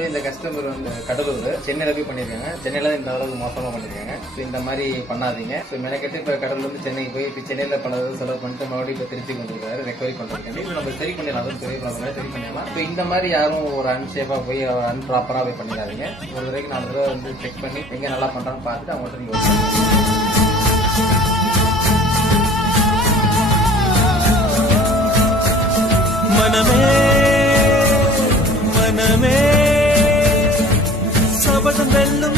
இந்த கஸ்டமர் வந்து கடலூர் சென்னையில போய் பண்ணிருக்காங்க. சென்னையில இந்த அளவுக்கு மோசமா பண்ணிருக்காங்க. இந்த மாதிரி பண்ணாதீங்க. மெனக்கெட்டு இப்ப கடலூர் இருந்து சென்னைக்கு போய் இப்ப சென்னையில பல செலவு பண்ணிட்டு மறுபடியும் இப்ப திருச்சி கொண்டிருக்காரு ரெக்கவரி பண்றதுக்காண்டி. நம்ம சரி பண்ணிடலாம், அதுவும் பெரிய ப்ராப்ளம் சரி பண்ணிடலாம். இப்ப இந்த மாதிரி யாரும் ஒரு அன்சேஃபா போய் அன்ப்ராப்பரா போய் பண்ணிடாதீங்க. ஒரு தடவைக்கு 4 தடவை வந்து செக் பண்ணி எங்க நல்லா பண்றான்னு பார்த்துட்டு அவங்கள்ட்ட நீங்க மனமே மனமே சபதம் வெல்லும்